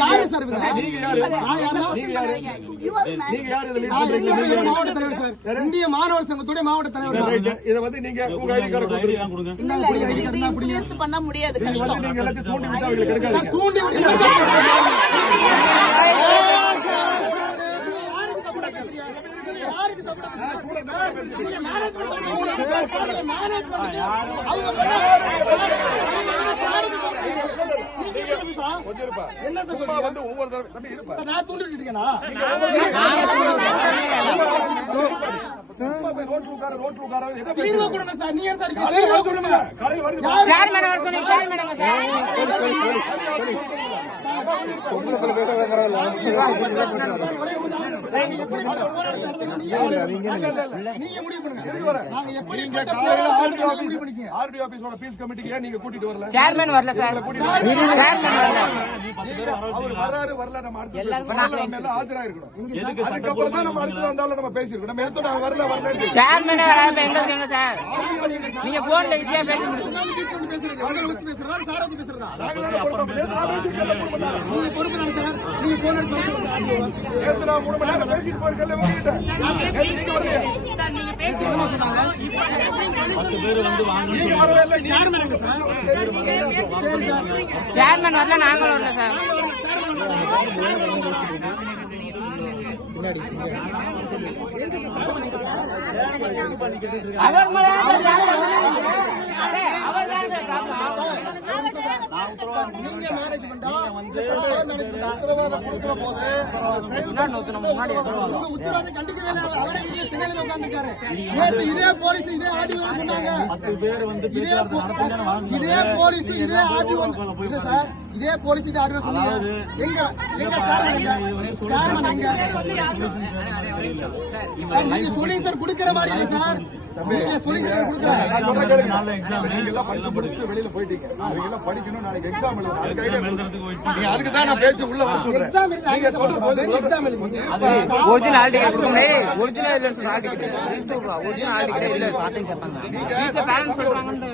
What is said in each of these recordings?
யாரு சார்? நீங்க யாரு? மாவட்ட தலைவர் சார், இந்திய மாணவர் சங்கத்துடைய மாவட்ட தலைவர். இதை வந்து நீங்க உங்க ஐடி கார்டு கொடுங்க. பண்ண முடியாது. நீங்க எல்லாத்தையும் தூண்டி விட்டு அவங்களுக்கு எடுக்காதீங்க. தூண்டி விட்டு என்ன வந்து ஒவ்வொரு தடவை இருப்பா நான் தூண்டி விட்டுருக்கேனா? ரோட்ல உட்கார லீவ் கொடுங்க சார். நீங்க சார் நீங்க முடிவு பண்ணுங்க. நாங்க எப்படி ஆர்டிஓ ஆபீஸோட பீஸ் கமிட்டிக்கு நீங்க கூட்டிட்டு வரல? சேர்மன் வரல சார். அவர் வராரு வரல நம்ம எல்லாம் ஆஜரா இருக்கணும். அதுக்கப்புறம் தான் நம்ம அடுத்து வந்தாலும் நம்ம பேசிருக்கோம். நம்ம எடுத்து நான் வரல வரல சேர்மனே வராம எங்க இருக்கீங்க சார்? நீங்க போன்ல ஈஸியா பேச முடியும். பேசுறதா சாராஜி பேசுறதா? நீங்க பொறுப்பு சார். நீங்க போன் எடுத்து பேசிட்டு போயிருக்கல உங்ககிட்ட நீங்க வரலையா? நீங்க பேசுங்க. சேர்மன் வரல, நாங்களும் வரல சார். நீங்க மேரேஜ் பண்ணா உத்தரவாதம் கொடுக்கிற போது உத்தரவாதம் கண்டிக்கவே இல்லை. அவரே சிறையில் உட்கார்ந்துருக்காரு. நேற்று இதே போலீஸ் இதே ஆர்டிஓ சொன்னாங்க. இதே போலீஸ் இதே ஆர்டிஓ இல்ல சார். இதே போலீஸ் இதே ஆர்டிஓ சொன்னாங்க. எங்க எங்க சேர்மன் எங்க? நீங்க சொல்லி சார் குடுக்கிற மாதிரி இல்லை சார். நீங்க சொல்லி கொடுக்குற நீங்க எல்லாம் படிச்சு முடிச்சுட்டு வெளியில போயிட்டீங்க. நீங்க எல்லாம் படிக்கணும். நாளைக்கு எக்ஸாம் எழுதணும். அதுக்கு தான் நான் பேசி உள்ள வர சொல்றேன். ஒரிஜினல் ஆல் டிக்கெட் கொடுங்க. ஒரிஜினல் இல்ல sir. All ticket original all ticket இல்ல. பாத்தீங்க கேட்பாங்க. நீங்க பேரண்ட்ஸ் சொல்றாங்கன்னு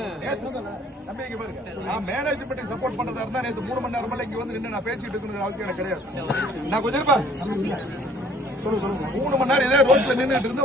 நம்பிக்கை பாருங்க. நான் மேனேஜ்மெண்ட்டுக்கு சப்போர்ட் பண்றதா இருந்தா நேற்று 3 மணி நேரம் இங்க வந்து நின்று நான் பேசிட்டு இருக்கணும் அவசியம் எனக்கு கிடையாது. நான் கொஞ்சம் 3 மணி நேரம் இதே ரோட்ல நின்றுட்டு இருந்தேன்.